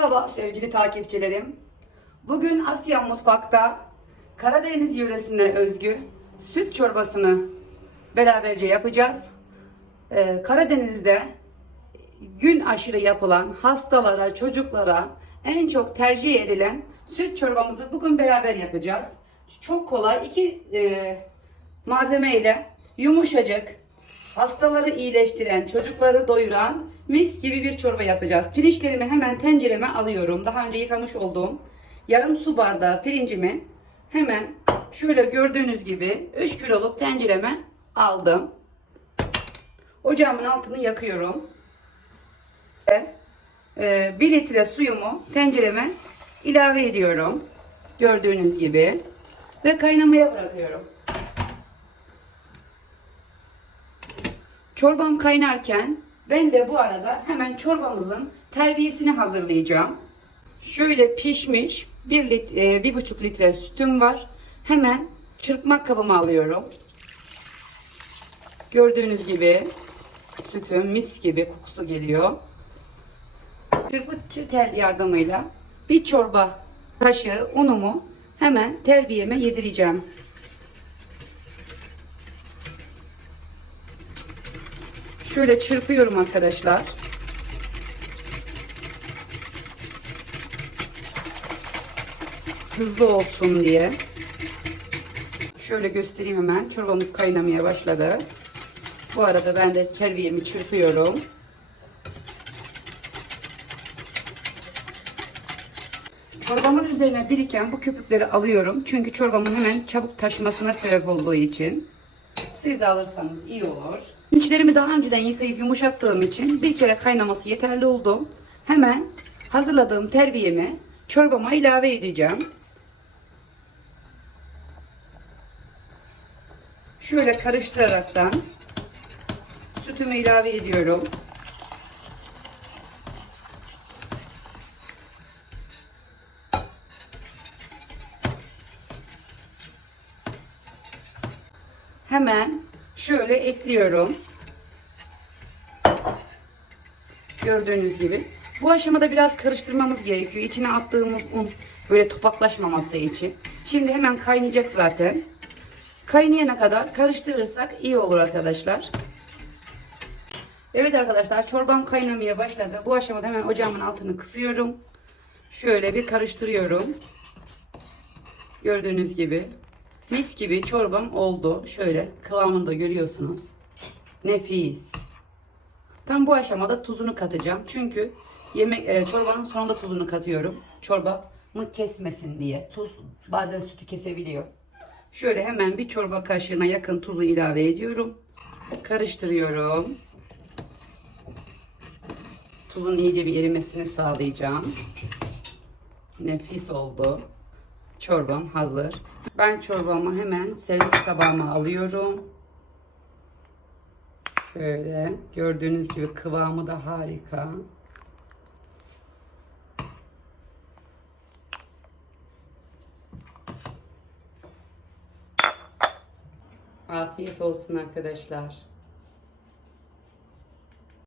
Merhaba sevgili takipçilerim. Bugün Asya Mutfak'ta Karadeniz yöresine özgü süt çorbasını beraberce yapacağız. Ee, Karadeniz'de gün aşırı yapılan hastalara, çocuklara en çok tercih edilen süt çorbamızı bugün beraber yapacağız. Çok kolay iki e, malzeme ile yumuşacık, hastaları iyileştiren, çocukları doyuran mis gibi bir çorba yapacağız. Pirinçlerimi hemen tencereme alıyorum. Daha önce yıkamış olduğum yarım su bardağı pirincimi hemen şöyle gördüğünüz gibi 3 kiloluk tencereme aldım. Ocağımın altını yakıyorum. Ve 1 litre suyumu tencereme ilave ediyorum. Gördüğünüz gibi. Ve kaynamaya bırakıyorum. Çorbam kaynarken ben de bu arada hemen çorbamızın terbiyesini hazırlayacağım. Şöyle pişmiş 1 litre, 1,5 litre sütüm var. Hemen çırpmak kabıma alıyorum. Gördüğünüz gibi sütüm mis gibi kokusu geliyor. Çırpıcı tel yardımıyla bir çorba kaşığı unumu hemen terbiyeme yedireceğim. Şöyle çırpıyorum arkadaşlar. Hızlı olsun diye. Şöyle göstereyim hemen. Çorbamız kaynamaya başladı. Bu arada ben de terbiyemi çırpıyorum. Çorbamın üzerine biriken bu köpükleri alıyorum. Çünkü çorbamın hemen çabuk taşmasına sebep olduğu için. Siz de alırsanız iyi olur. İçlerimi daha önceden yıkayıp yumuşattığım için bir kere kaynaması yeterli oldu. Hemen hazırladığım terbiyemi çorbama ilave edeceğim. Şöyle karıştıraraktan sütümü ilave ediyorum. Hemen şöyle ekliyorum. Gördüğünüz gibi. Bu aşamada biraz karıştırmamız gerekiyor. İçine attığımız un böyle topaklaşmaması için. Şimdi hemen kaynayacak zaten. Kaynayana kadar karıştırırsak iyi olur arkadaşlar. Evet arkadaşlar çorbam kaynamaya başladı. Bu aşamada hemen ocağımın altını kısıyorum. Şöyle bir karıştırıyorum. Gördüğünüz gibi. Mis gibi çorbam oldu. Şöyle kıvamını da görüyorsunuz. Nefis. Tam bu aşamada tuzunu katacağım. Çünkü yemek e, çorbanın sonunda tuzunu katıyorum. Çorbamı kesmesin diye. Tuz bazen sütü kesebiliyor. Şöyle hemen bir çorba kaşığına yakın tuzu ilave ediyorum. Karıştırıyorum. Tuzun iyice bir erimesini sağlayacağım. Nefis oldu. Çorbam hazır. Ben çorbamı hemen servis tabağıma alıyorum. Şöyle gördüğünüz gibi kıvamı da harika. Afiyet olsun arkadaşlar.